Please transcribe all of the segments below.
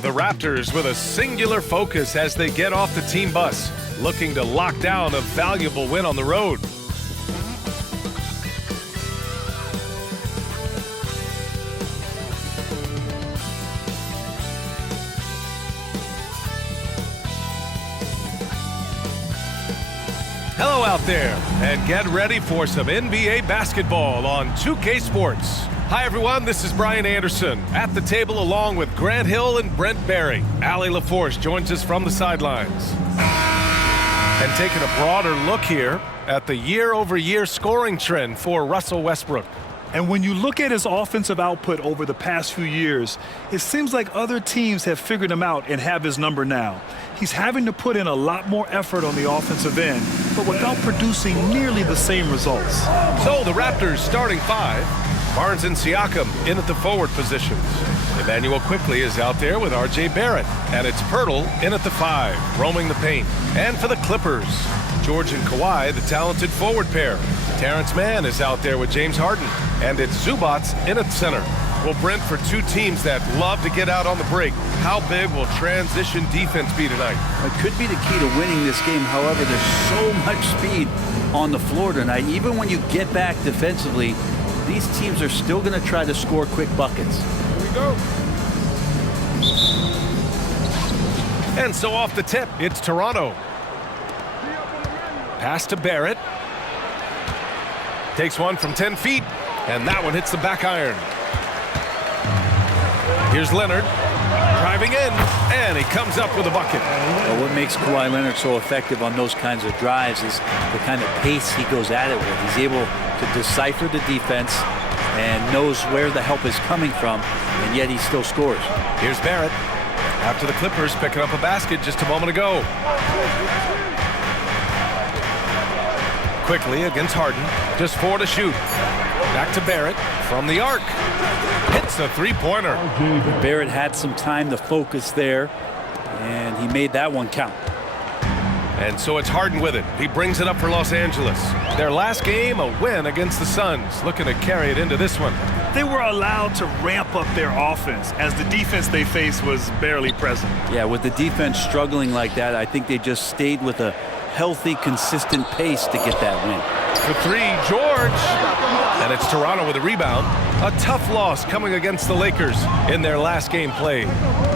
The Raptors with a singular focus as they get off the team bus, looking to lock down a valuable win on the road. Hello out there, and get ready for some NBA basketball on 2K Sports. Hi everyone, this is Brian Anderson at the table along with Grant Hill and Brent Barry. Allie LaForce joins us from the sidelines. And taking a broader look here at the year-over-year scoring trend for Russell Westbrook. And when you look at his offensive output over the past few years, it seems like other teams have figured him out and have his number now. He's having to put in a lot more effort on the offensive end, but without producing nearly the same results. So the Raptors starting five. Barnes and Siakam in at the forward positions. Emmanuel Quickley is out there with R.J. Barrett. And it's Pirtle in at the five, roaming the paint. And for the Clippers, George and Kawhi, the talented forward pair. Terrence Mann is out there with James Harden. And it's Zubats in at center. Well, Brent, for two teams that love to get out on the break, how big will transition defense be tonight? It could be the key to winning this game. However, there's so much speed on the floor tonight. Even when you get back defensively, these teams are still going to try to score quick buckets. Here we go. And so off the tip, it's Toronto. Pass to Barrett. Takes one from 10 feet, and that one hits the back iron. Here's Leonard, driving in, and he comes up with a bucket. Well, what makes Kawhi Leonard so effective on those kinds of drives is the kind of pace he goes at it with. He's able to decipher the defense and knows where the help is coming from, and yet he still scores. Here's Barrett, after the Clippers picking up a basket just a moment ago. Quickly against Harden, just 4 to shoot. Back to Barrett from the arc. Hits a three-pointer. Barrett had some time to focus there, and he made that one count. And so it's Harden with it. He brings it up for Los Angeles. Their last game, a win against the Suns, looking to carry it into this one. They were allowed to ramp up their offense as the defense they faced was barely present. Yeah, with the defense struggling like that, I think they just stayed with a healthy, consistent pace to get that win. For three, George. And it's Toronto with a rebound. A tough loss coming against the Lakers in their last game played.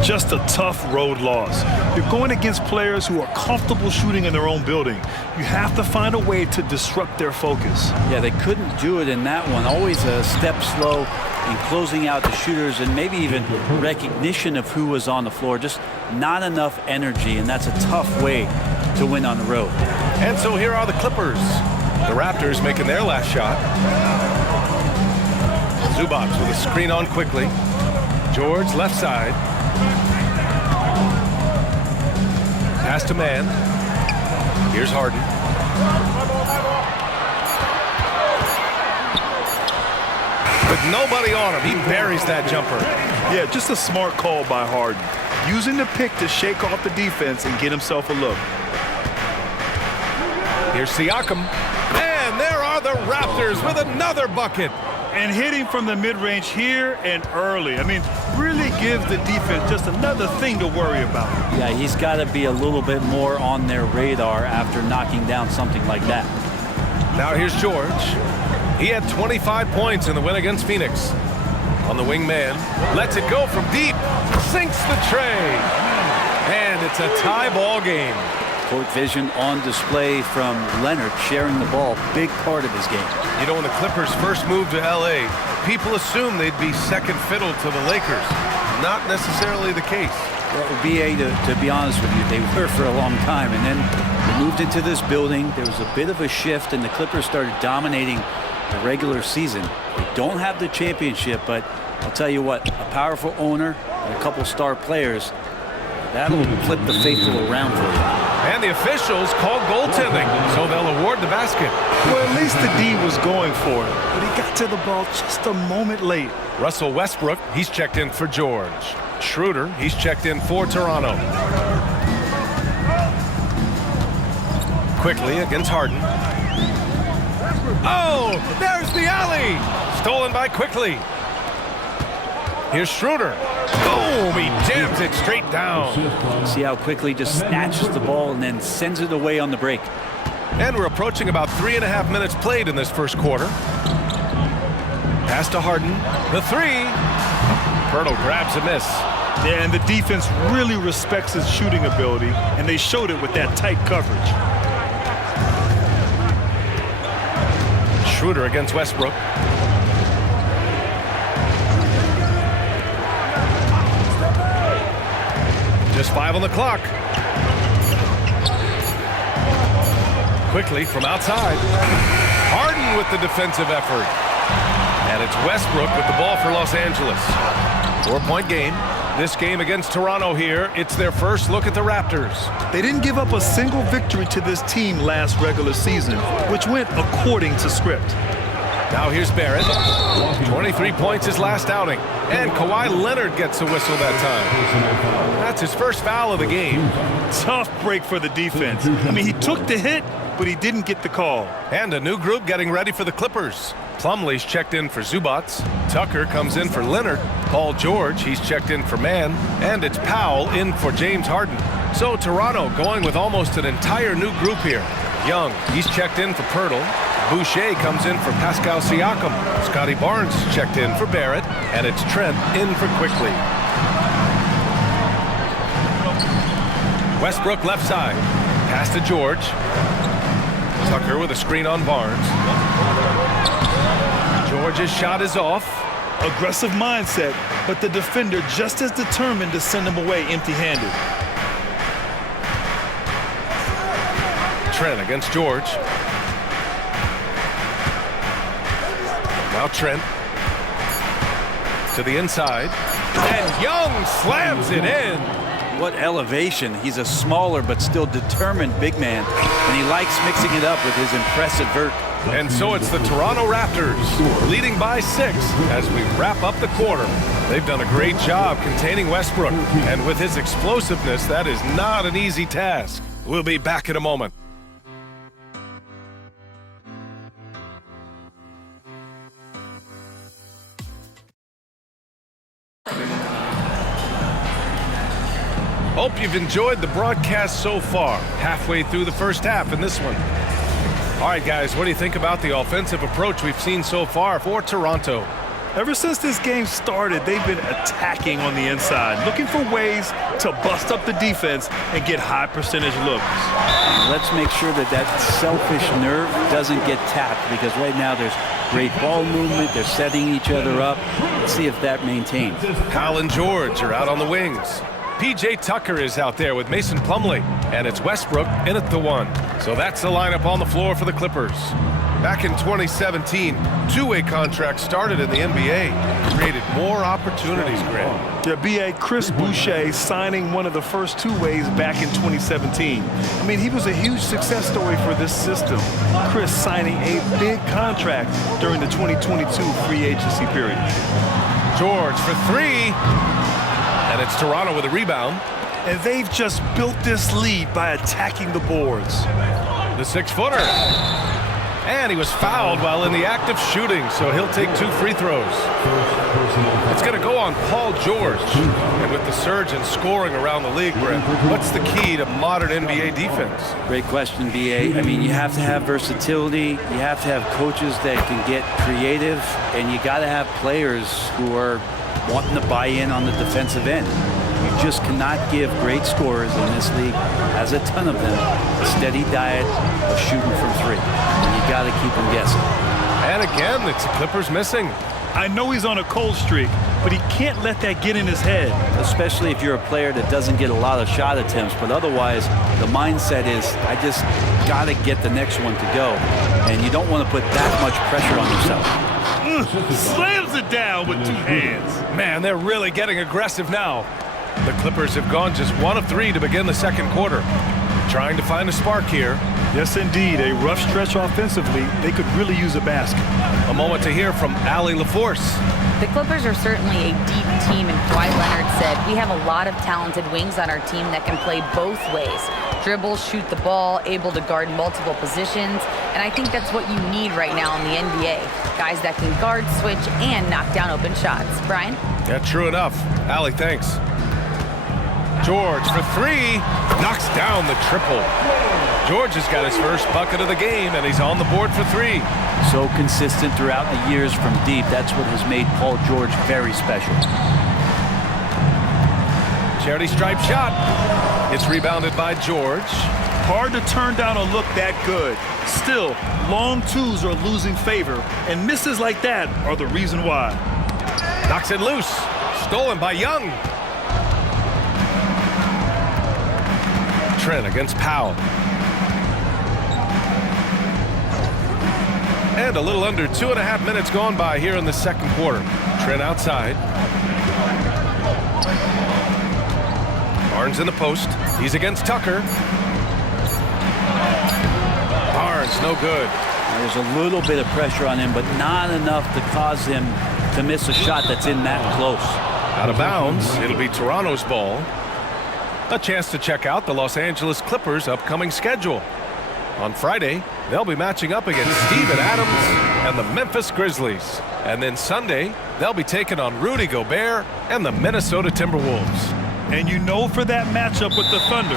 Just a tough road loss. You're going against players who are comfortable shooting in their own building. You have to find a way to disrupt their focus. Yeah, they couldn't do it in that one. Always a step slow in closing out the shooters and maybe even recognition of who was on the floor. Just not enough energy, and that's a tough way to win on the road. And so here are the Clippers. The Raptors making their last shot. Zubats with a screen on quickly. George left side. Pass to Mann. Here's Harden. With nobody on him, he buries that jumper. Yeah, just a smart call by Harden. Using the pick to shake off the defense and get himself a look. Here's Siakam. And there are the Raptors with another bucket. And hitting from the mid-range here and early. I mean, really gives the defense just another thing to worry about. Yeah, he's got to be a little bit more on their radar after knocking down something like that. Now here's George. He had 25 points in the win against Phoenix. On the wing man, lets it go from deep, sinks the tray. And it's a tie ball game. Court vision on display from Leonard, sharing the ball, big part of his game. You know, when the Clippers first moved to L.A., people assumed they'd be second fiddle to the Lakers. Not necessarily the case. Well, BA, to be honest with you, they were for a long time. And then they moved into this building. There was a bit of a shift, and the Clippers started dominating the regular season. They don't have the championship, but I'll tell you what, a powerful owner and a couple star players, that'll flip the faithful around for you. And the officials called goaltending, so they'll award the basket. Well, at least the D was going for it, but he got to the ball just a moment late. Russell Westbrook, he's checked in for George. Schroeder, he's checked in for Toronto. Quickly against Harden. Oh, there's the alley! Stolen by Quickly. Here's Schroeder. Boom, he jams it straight down. See how quickly just snatches the ball and then sends it away on the break. And we're approaching about 3.5 minutes played in this first quarter. Pass to Harden. The three. Pirtle grabs a miss. Yeah, and the defense really respects his shooting ability, and they showed it with that tight coverage. Schroeder against Westbrook. Just 5 on the clock. Quickly from outside. Harden with the defensive effort. And it's Westbrook with the ball for Los Angeles. 4-point game. This game against Toronto here, it's their first look at the Raptors. They didn't give up a single victory to this team last regular season, which went according to script. Now here's Barrett. 23 points his last outing. And Kawhi Leonard gets a whistle that time. That's his first foul of the game. Tough break for the defense. I mean, he took the hit, but he didn't get the call. And a new group getting ready for the Clippers. Plumlee's checked in for Zubats. Tucker comes in for Leonard. Paul George, he's checked in for Mann. And it's Powell in for James Harden. So Toronto going with almost an entire new group here. Young, he's checked in for Pirtle. Boucher comes in for Pascal Siakam. Scotty Barnes checked in for Barrett. And it's Trent in for Quickly. Westbrook left side. Pass to George. Tucker with a screen on Barnes. George's shot is off. Aggressive mindset, but the defender just as determined to send him away empty-handed. Trent against George. Now Trent to the inside. And Young slams it in. What elevation. He's a smaller but still determined big man, and he likes mixing it up with his impressive vert. And so it's the Toronto Raptors leading by 6 as we wrap up the quarter. They've done a great job containing Westbrook, and with his explosiveness, that is not an easy task. We'll be back in a moment. Hope you've enjoyed the broadcast so far. Halfway through the first half in this one. All right, guys, what do you think about the offensive approach we've seen so far for Toronto? Ever since this game started, they've been attacking on the inside, looking for ways to bust up the defense and get high percentage looks. Let's make sure that that selfish nerve doesn't get tapped, because right now there's great ball movement. They're setting each other up. Let's see if that maintains. Powell and George are out on the wings. P.J. Tucker is out there with Mason Plumlee, and it's Westbrook in at the 1. So that's the lineup on the floor for the Clippers. Back in 2017, two-way contracts started in the NBA, created more opportunities, Grant. Yeah, B.A. Chris Boucher signing one of the first two-ways back in 2017. I mean, he was a huge success story for this system. Chris signing a big contract during the 2022 free agency period. George for 3. And it's Toronto with a rebound. And they've just built this lead by attacking the boards. The 6-footer. And he was fouled while in the act of shooting, so he'll take 2 free throws. It's going to go on Paul George. And with the surge in scoring around the league, Brent, what's the key to modern NBA defense? Great question, B.A. I mean, you have to have versatility. You have to have coaches that can get creative. And you got to have players who are wanting to buy in on the defensive end. You just cannot give great scorers in this league, has a ton of them, a steady diet of shooting from 3. And you got to keep them guessing. And again, it's the Clippers missing. I know he's on a cold streak, but he can't let that get in his head. Especially if you're a player that doesn't get a lot of shot attempts, but otherwise the mindset is, I just got to get the next one to go. And you don't want to put that much pressure on yourself. Slams it down with 2 hands. Man, they're really getting aggressive now. The Clippers have gone just 1 of 3 to begin the second quarter. Trying to find a spark here. Yes, indeed. A rough stretch offensively. They could really use a basket. A moment to hear from Allie LaForce. The Clippers are certainly a deep team, and Kawhi Leonard said, we have a lot of talented wings on our team that can play both ways. Dribble, shoot the ball, able to guard multiple positions, and I think that's what you need right now in the NBA. Guys that can guard, switch, and knock down open shots. Brian? Yeah, true enough. Allie, thanks. George for three. Knocks down the triple. George has got his first bucket of the game, and he's on the board for three. So consistent throughout the years from deep. That's what has made Paul George very special. Charity stripe shot. It's rebounded by George. Hard to turn down a look that good. Still, long twos are losing favor, and misses like that are the reason why. Knocks it loose. Stolen by Young. Trent against Powell. And a little under 2.5 minutes gone by here in the second quarter. Trent outside. Barnes in the post. He's against Tucker. Barnes, no good. There's a little bit of pressure on him, but not enough to cause him to miss a shot that's in that close. Out of bounds. It'll be Toronto's ball. A chance to check out the Los Angeles Clippers' upcoming schedule. On Friday, they'll be matching up against Steven Adams and the Memphis Grizzlies. And then Sunday, they'll be taking on Rudy Gobert and the Minnesota Timberwolves. And you know for that matchup with the Thunder,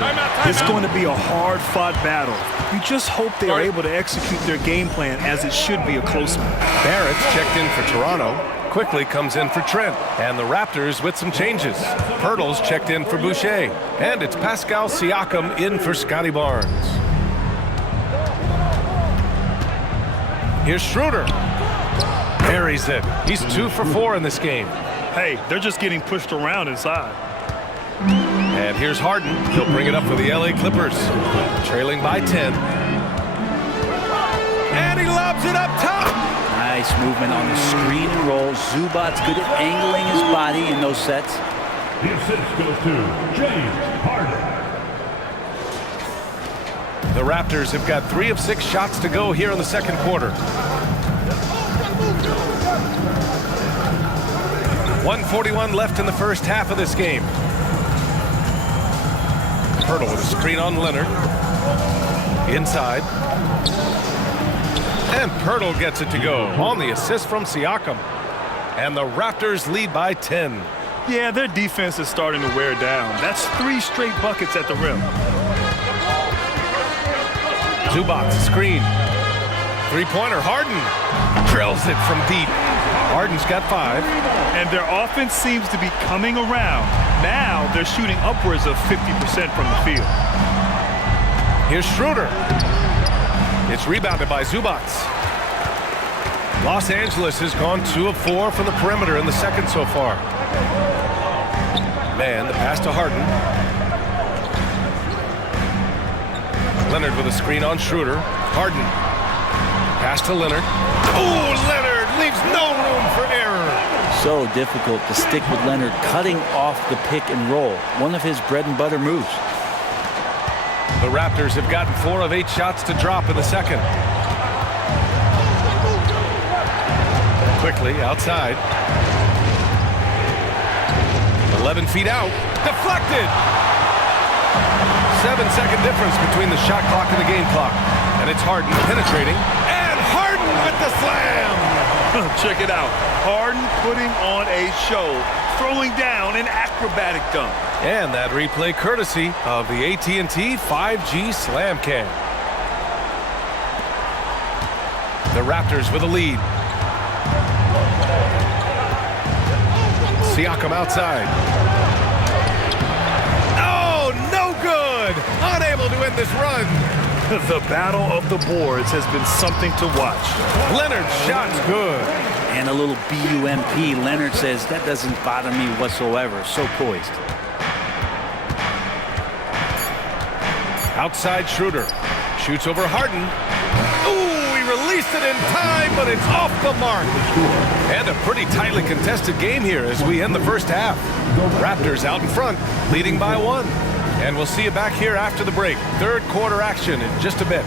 it's going to be a hard-fought battle. You just hope they are able to execute their game plan as it should be a close one. Barrett's checked in for Toronto. Quickly comes in for Trent. And the Raptors with some changes. Pirtle's checked in for Boucher. And it's Pascal Siakam in for Scotty Barnes. Here's Schroeder. Buries it. He's 2 for 4 in this game. Hey, they're just getting pushed around inside. And here's Harden. He'll bring it up for the LA Clippers. Trailing by 10. And he lobs it up top. Nice movement on the screen and roll. Zubac's good at angling his body in those sets. The assist goes to James Harden. The Raptors have got 3 of 6 shots to go here in the second quarter. 1:41 left in the first half of this game. Pirtle with a screen on Leonard. Inside. And Pirtle gets it to go on the assist from Siakam. And the Raptors lead by 10. Yeah, their defense is starting to wear down. That's 3 straight buckets at the rim. Zubac screen. Three-pointer. Harden drills it from deep. Harden's got 5. And their offense seems to be coming around. Now they're shooting upwards of 50% from the field. Here's Schroeder. It's rebounded by Zubac. Los Angeles has gone 2 of 4 from the perimeter in the second so far. Man, the pass to Harden. Leonard with a screen on Schroeder. Harden. Pass to Leonard. Oh, Leonard leaves no room for error. So difficult to stick with Leonard cutting off the pick and roll. One of his bread and butter moves. The Raptors have gotten 4 of 8 shots to drop in the second. Quickly outside. 11 feet out. Deflected. 7-second difference between the shot clock and the game clock. And it's Harden penetrating. And Harden with the slam. Check it out. Harden putting on a show, throwing down an acrobatic dunk. And that replay courtesy of the AT&T 5G Slam Cam. The Raptors with a lead. Siakam outside. Oh, no good! Unable to end this run. The battle of the boards has been something to watch. Leonard's shot's good. And a little BUMP. Leonard says, that doesn't bother me whatsoever. So poised. Outside Schroeder. Shoots over Harden. Ooh, he released it in time, but it's off the mark. And a pretty tightly contested game here as we end the first half. Raptors out in front, leading by 1. And we'll see you back here after the break. Third quarter action in just a bit.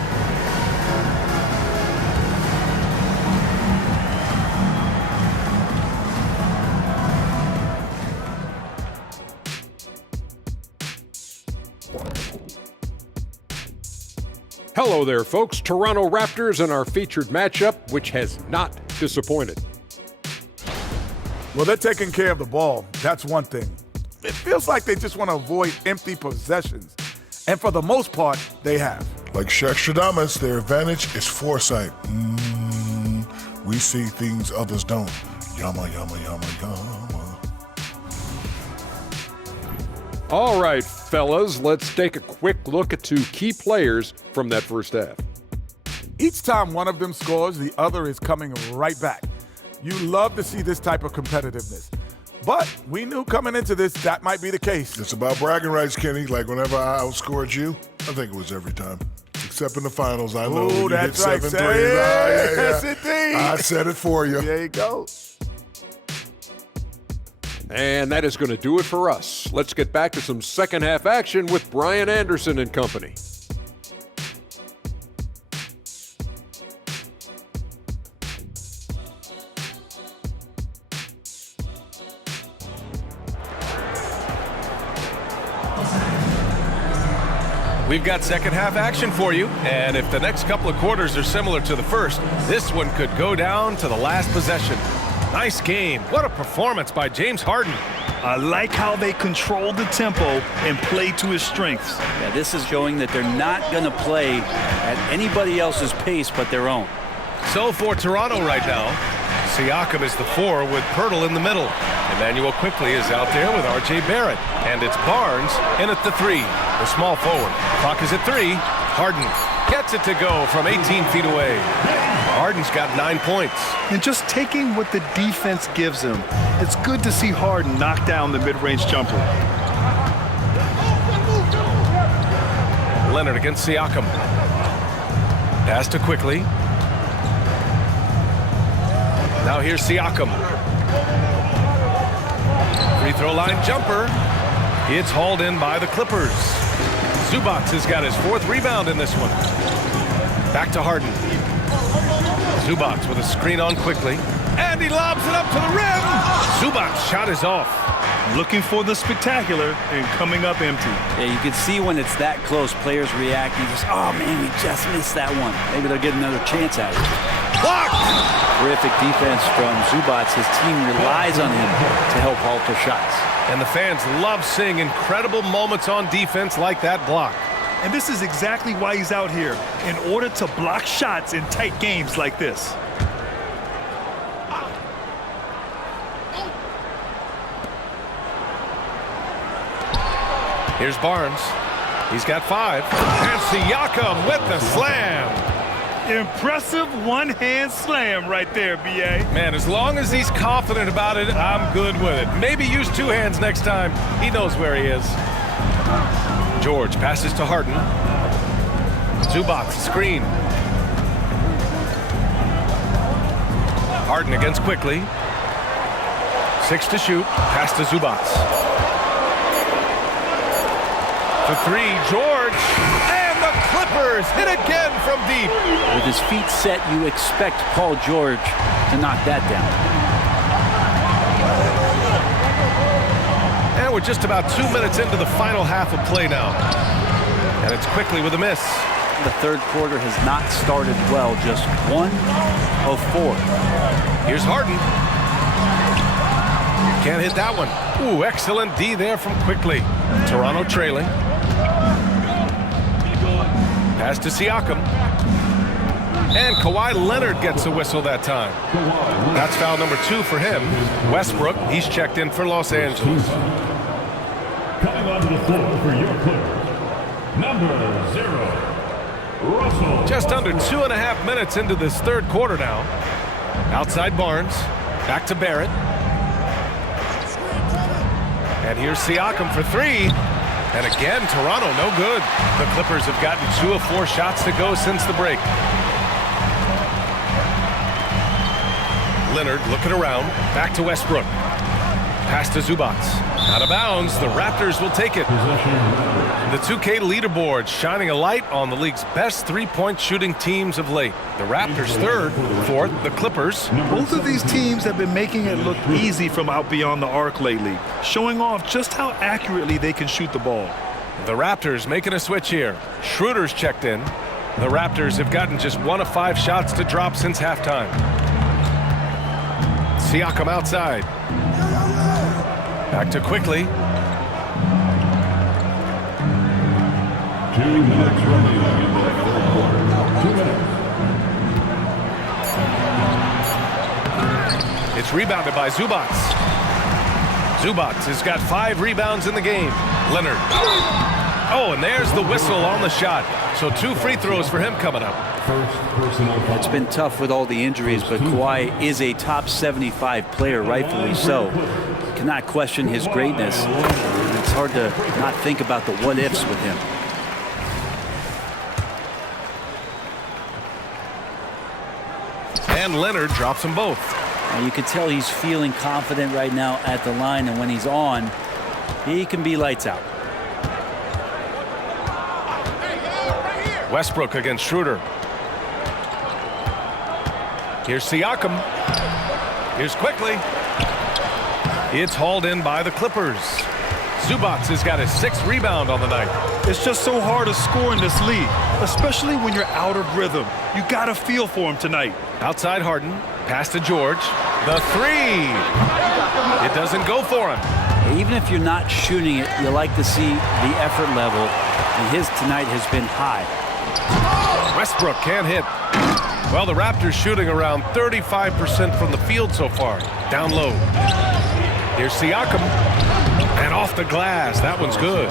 Hello there, folks. Toronto Raptors and our featured matchup, which has not disappointed. Well, they're taking care of the ball. That's one thing. it feels like they just want to avoid empty possessions. And for the most part, they have. Like Shaqshadamas, their advantage is foresight. We see things others don't. Yama, yama, yama, yama. All right, fellas, let's take a quick look at 2 key players from that first half. Each time one of them scores, the other is coming right back. You love to see this type of competitiveness. But we knew coming into this that might be the case. It's about bragging rights, Kenny. Like whenever I outscored you, I think it was every time. Except in the finals, I know. Oh, that's right, 7 threes. Yes, indeed. I said it for you. There you go. And that is going to do it for us. Let's get back to some second half action with Brian Anderson and company. We've got second half action for you, and if the next couple of quarters are similar to the first, this one could go down to the last possession. Nice game. What a performance by James Harden. I like how they control the tempo and play to his strengths. Yeah, this is showing that they're not going to play at anybody else's pace but their own. So for Toronto right now, Siakam is the 4 with Pirtle in the middle. Emmanuel quickly is out there with R.J. Barrett. And it's Barnes in at the 3, the small forward. Clock is at 3. Harden gets it to go from 18 feet away. Harden's got 9 points. And just taking what the defense gives him, it's good to see Harden knock down the mid-range jumper. Leonard against Siakam. Pass to quickly. Now here's Siakam. Free throw line jumper. It's hauled in by the Clippers. Zubac has got his 4th rebound in this one. Back to Harden. Zubac with a screen on quickly. And he lobs it up to the rim. Zubac's shot is off. Looking for the spectacular and coming up empty. Yeah, you can see when it's that close, players reacting. Just, oh man, we just missed that one. Maybe they'll get another chance at it. Blocked! Terrific defense from Zubac. His team relies on him to help alter shots. And the fans love seeing incredible moments on defense like that block. And this is exactly why he's out here, in order to block shots in tight games like this. Here's Barnes. He's got 5. And Siakam with the slam. Impressive one-hand slam right there, B.A. Man, as long as he's confident about it, I'm good with it. Maybe use 2 hands next time. He knows where he is. George passes to Harden. Zubac, screen. Harden against quickly. 6 to shoot. Pass to Zubac. For 3, George. And the Clippers hit again from deep. With his feet set, you expect Paul George to knock that down. And we're just about 2 minutes into the final half of play now. And it's quickly with a miss. The third quarter has not started well, just 1 of 4. Here's Harden. Can't hit that one. Ooh, excellent D there from quickly. Toronto trailing. Pass to Siakam. And Kawhi Leonard gets a whistle that time. That's foul number 2 for him. Westbrook, he's checked in for Los Angeles. Coming onto the floor for your Clippers, number 0, Russell. Just under 2.5 minutes into this third quarter now. Outside Barnes. Back to Barrett. And here's Siakam for 3. And again, Toronto no good. The Clippers have gotten 2 of 4 shots to go since the break. Leonard looking around. Back to Westbrook. Pass to Zubac. Out of bounds. The Raptors will take it. The 2K leaderboard shining a light on the league's best 3-point shooting teams of late. The Raptors 3rd, 4th, the Clippers. Both of these teams have been making it look easy from out beyond the arc lately, showing off just how accurately they can shoot the ball. The Raptors making a switch here. Schroeder's checked in. The Raptors have gotten just 1 of 5 shots to drop since halftime. Siakam outside. Back to quickly. 2 minutes remaining in the fourth quarter. 2 minutes. It's rebounded by Zubac. Zubac has got 5 rebounds in the game. Leonard. Oh, and there's the whistle on the shot. So 2 free throws for him coming up. First personal foul. It's been tough with all the injuries, but Kawhi is a top 75 player, rightfully so. Cannot question his greatness. It's hard to not think about the what-ifs with him. And Leonard drops them both. Now you can tell he's feeling confident right now at the line, and when he's on, he can be lights out. Westbrook against Schroeder. Here's Siakam. Here's quickly. It's hauled in by the Clippers. Zubac has got his 6th rebound on the night. It's just so hard to score in this league, especially when you're out of rhythm. You got to feel for him tonight. Outside Harden. Pass to George. The 3. It doesn't go for him. Even if you're not shooting it, you like to see the effort level, and his tonight has been high. Westbrook can't hit. Well, the Raptors shooting around 35% from the field so far. Down low. Here's Siakam. And off the glass. That one's good.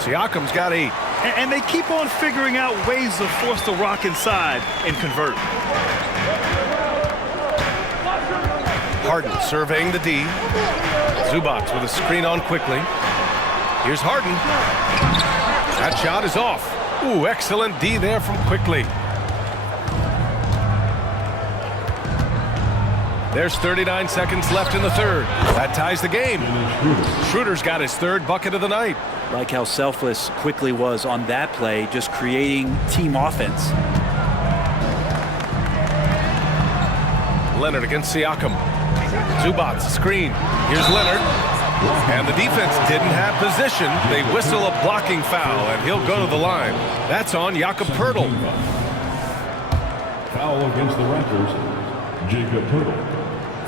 Siakam's got 8. And they keep on figuring out ways to force the rock inside and convert. Harden surveying the D. Zubac with a screen on quickly. Here's Harden. That shot is off. Ooh, excellent D there from Quickly. There's 39 seconds left in the third. That ties the game. Schroeder's got his 3rd bucket of the night. Like how selfless Quickly was on that play, just creating team offense. Leonard against Siakam. Zubac screen. Here's Leonard. And the defense didn't have position. They whistle a blocking foul, and he'll go to the line. That's on Jakob Poeltl. Foul against the Raptors. Jakob Poeltl.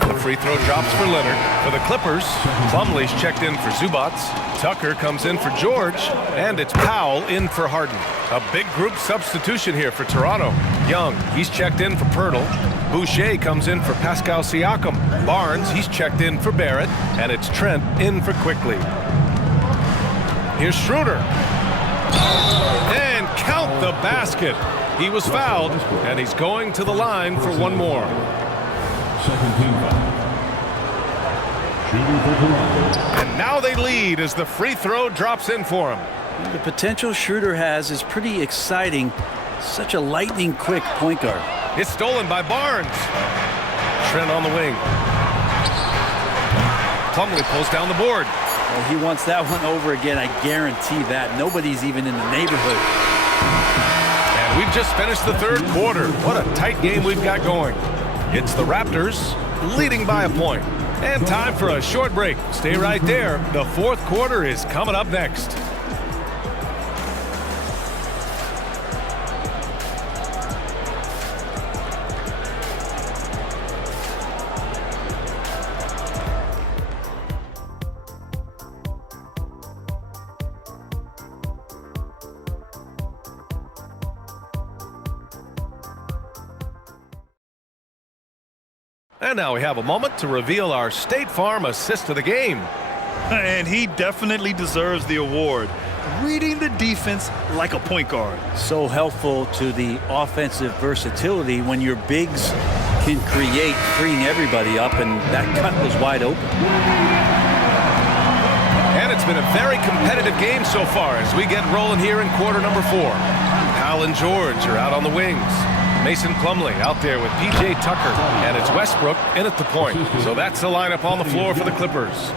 The free throw drops for Leonard. For the Clippers, Plumlee's checked in for Zubac. Tucker comes in for George. And it's Powell in for Harden. A big group substitution here for Toronto. Young, he's checked in for Poeltl. Boucher comes in for Pascal Siakam. Barnes, he's checked in for Barrett. And it's Trent in for Quickly. Here's Schroeder. And count the basket. He was fouled, and he's going to the line for one more. Second team foul. Shooting for Toronto. And now they lead as the free throw drops in for him. The potential Schroeder has is pretty exciting. Such a lightning quick point guard. It's stolen by Barnes. Trent on the wing. Plumlee pulls down the board. Well, he wants that one over again, I guarantee that. Nobody's even in the neighborhood. And we've just finished the third quarter. What a tight game we've got going. It's the Raptors leading by a point. And time for a short break. Stay right there. The fourth quarter is coming up next. And now we have a moment to reveal our State Farm assist of the game. And he definitely deserves the award. Reading the defense like a point guard. So helpful to the offensive versatility when your bigs can create, freeing everybody up, and that cut was wide open. And it's been a very competitive game so far as we get rolling here in quarter number 4. Powell and George are out on the wings. Mason Plumlee out there with P.J. Tucker, and it's Westbrook in at the point. So that's the lineup on the floor for the Clippers.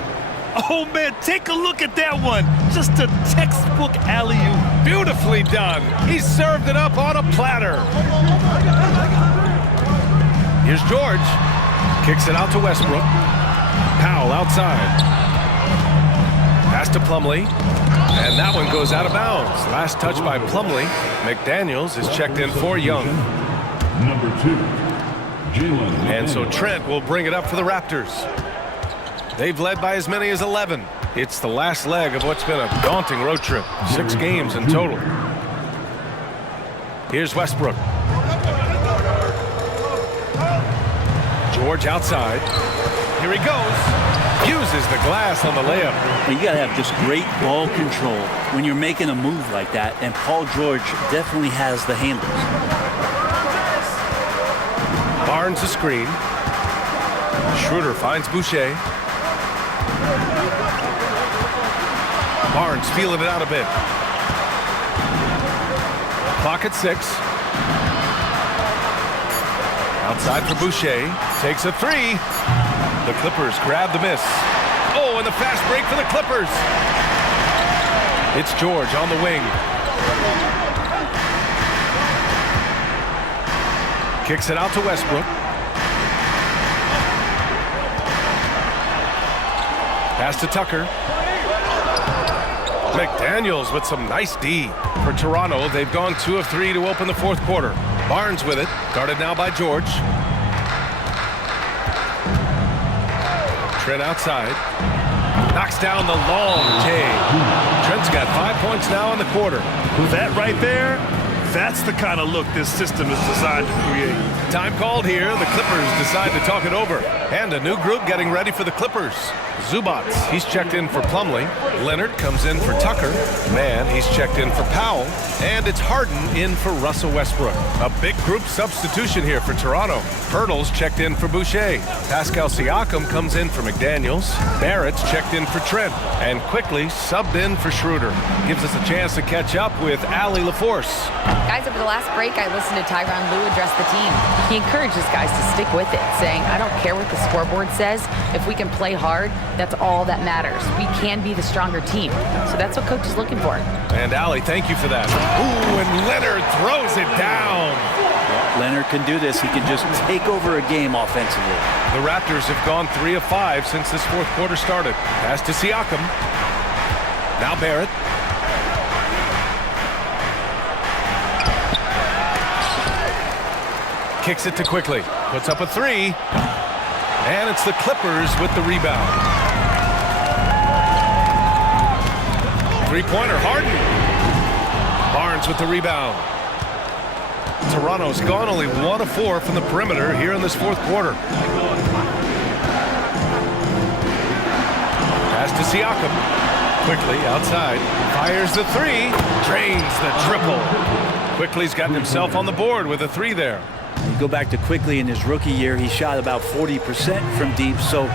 Oh, man, take a look at that one. Just a textbook alley-oop. Beautifully done. He served it up on a platter. Here's George. Kicks it out to Westbrook. Powell outside. Pass to Plumlee. And that one goes out of bounds. Last touch by Plumlee. McDaniels is checked in for Young. Number 2, Jalen. And so Trent will bring it up for the Raptors. They've led by as many as 11. It's the last leg of what's been a daunting road trip. 6 games in total. Here's Westbrook. George outside. Here he goes. Uses the glass on the layup. You got to have just great ball control when you're making a move like that, and Paul George definitely has the handles. Barnes a screen. Schroeder finds Boucher. Barnes feeling it out a bit. Clock at 6. Outside for Boucher. Takes a 3. The Clippers grab the miss. Oh, and the fast break for the Clippers. It's George on the wing. Kicks it out to Westbrook. Pass to Tucker. McDaniels with some nice D. For Toronto, they've gone 2 of 3 to open the fourth quarter. Barnes with it. Guarded now by George. Trent outside. Knocks down the long J. Trent's got 5 points now in the quarter. That right there, that's the kind of look this system is designed to create. Time called here. The Clippers decide to talk it over. And a new group getting ready for the Clippers. Zubats, he's checked in for Plumlee. Leonard comes in for Tucker. Mann, he's checked in for Powell. And it's Harden in for Russell Westbrook. A big group substitution here for Toronto. Pirtle's checked in for Boucher. Pascal Siakam comes in for McDaniels. Barrett's checked in for Trent. And quickly subbed in for Schroeder. Gives us a chance to catch up with Allie LaForce. Guys, over the last break, I listened to Tyronn Lue address the team. He encourages guys to stick with it, saying, I don't care what the scoreboard says. If we can play hard, that's all that matters. We can be the stronger team. So that's what coach is looking for. And Allie, thank you for that. Ooh, and Leonard throws it down. Leonard can do this. He can just take over a game offensively. The Raptors have gone 3 of 5 since this fourth quarter started. Pass to Siakam. Now Barrett. Kicks it to Quickly. Puts up a 3. And it's the Clippers with the rebound. Three-pointer, Harden. Barnes with the rebound. Toronto's gone only 1 of 4 from the perimeter here in this fourth quarter. Pass to Siakam. Quickly outside. Fires the 3. Drains the triple. Quickly's gotten himself on the board with a 3 there. You go back to Quickly in his rookie year, he shot about 40% from deep, so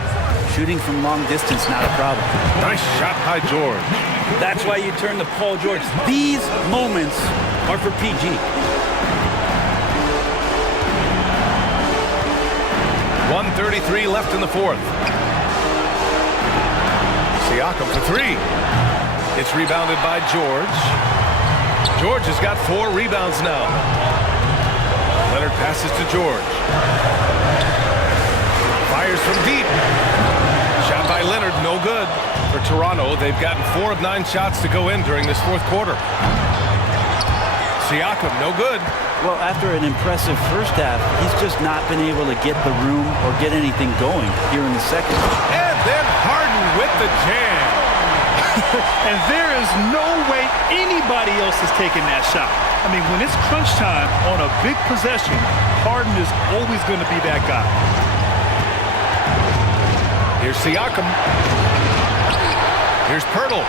shooting from long distance, not a problem. Nice shot by George. That's why you turn to Paul George. These moments are for PG. .133 left in the fourth. Siakam for 3. It's rebounded by George. George has got 4 rebounds now. Leonard passes to George. Fires from deep. Shot by Leonard, no good. For Toronto, they've gotten 4 of 9 shots to go in during this fourth quarter. Siakam, no good. Well, after an impressive first half, he's just not been able to get the room or get anything going here in the second. And then Harden with the jam. And there is no way anybody else is taking that shot. I mean, when it's crunch time on a big possession, Harden is always going to be that guy. Here's Siakam. Here's Pirtle.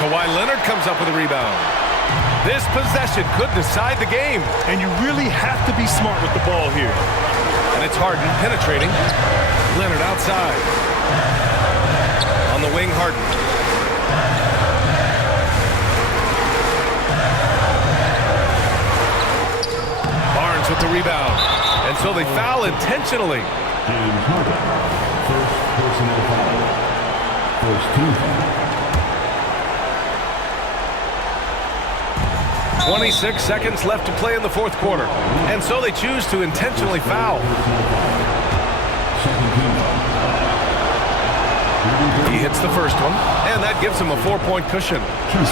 Kawhi Leonard comes up with a rebound. This possession could decide the game. And you really have to be smart with the ball here. And it's Harden penetrating. Leonard outside. On the wing, Harden. Barnes with the rebound. And so they foul intentionally. James Harden, first personal foul. First team foul. 26 seconds left to play in the fourth quarter. And so they choose to intentionally foul. He hits the first one, and that gives him a 4-point cushion.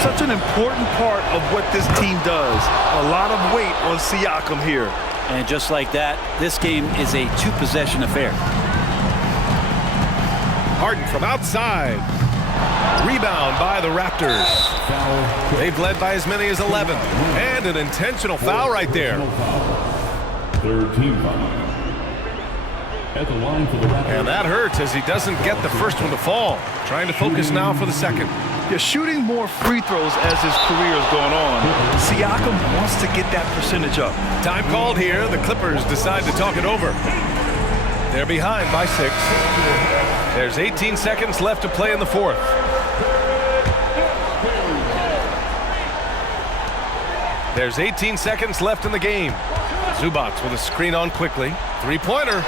Such an important part of what this team does. A lot of weight on Siakam here. And just like that, this game is a 2-possession affair. Harden from outside. Rebound by the Raptors. They've led by as many as 11. And an intentional foul right there. Third team foul. At the line for the Raptors. And that hurts as he doesn't get the first one to fall. Trying to focus now for the second. Yeah, shooting more free throws as his career is going on. Siakam wants to get that percentage up. Time called here. The Clippers decide to talk it over. They're behind by 6. There's 18 seconds left to play in the fourth. There's 18 seconds left in the game. Zubats with a screen on quickly. Three-pointer.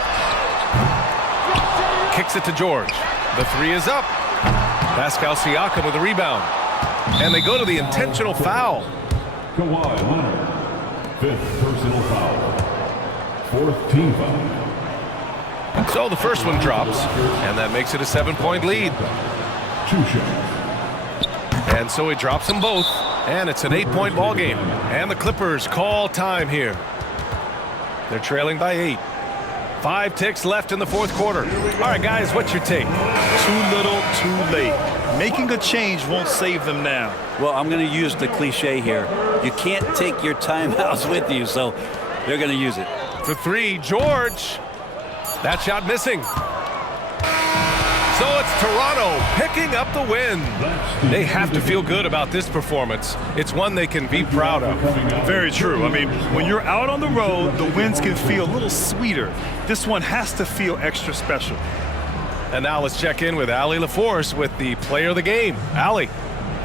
Kicks it to George. The three is up. Pascal Siakam with a rebound. And they go to the intentional foul. Kawhi Leonard. 5th personal foul. 4th team foul. So the first one drops, and that makes it a 7-point lead. 2 shots. And so he drops them both, and it's an 8-point ball game. And the Clippers call time here. They're trailing by 8. 5 ticks left in the fourth quarter. All right, guys, what's your take? Too little, too late. Making a change won't save them now. Well, I'm going to use the cliche here. You can't take your timeouts with you, so they're going to use it. For 3, George. That shot missing. So it's Toronto picking up the win. They have to feel good about this performance. It's one they can be proud of. Very true. I mean, when you're out on the road, the wins can feel a little sweeter. This one has to feel extra special. And now let's check in with Allie LaForce with the player of the game. Allie.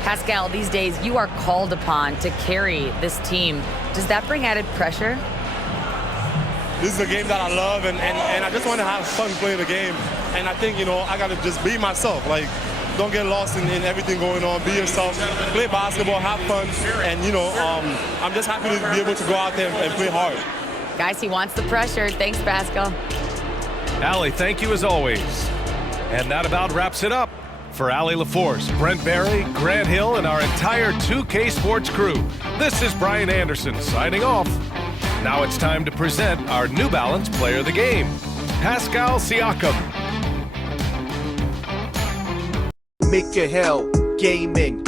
Pascal, these days you are called upon to carry this team. Does that bring added pressure? This is a game that I love, and I just want to have fun playing the game. And I think, I got to just be myself. Like, don't get lost in everything going on. Be yourself. Play basketball, have fun. And, I'm just happy to be able to go out there and play hard. Guys, he wants the pressure. Thanks, Pascal. Allie, thank you as always. And that about wraps it up. For Allie LaForce, Brent Barry, Grant Hill, and our entire 2K Sports crew, this is Brian Anderson signing off. Now it's time to present our New Balance Player of the Game, Pascal Siakam. Make your hell gaming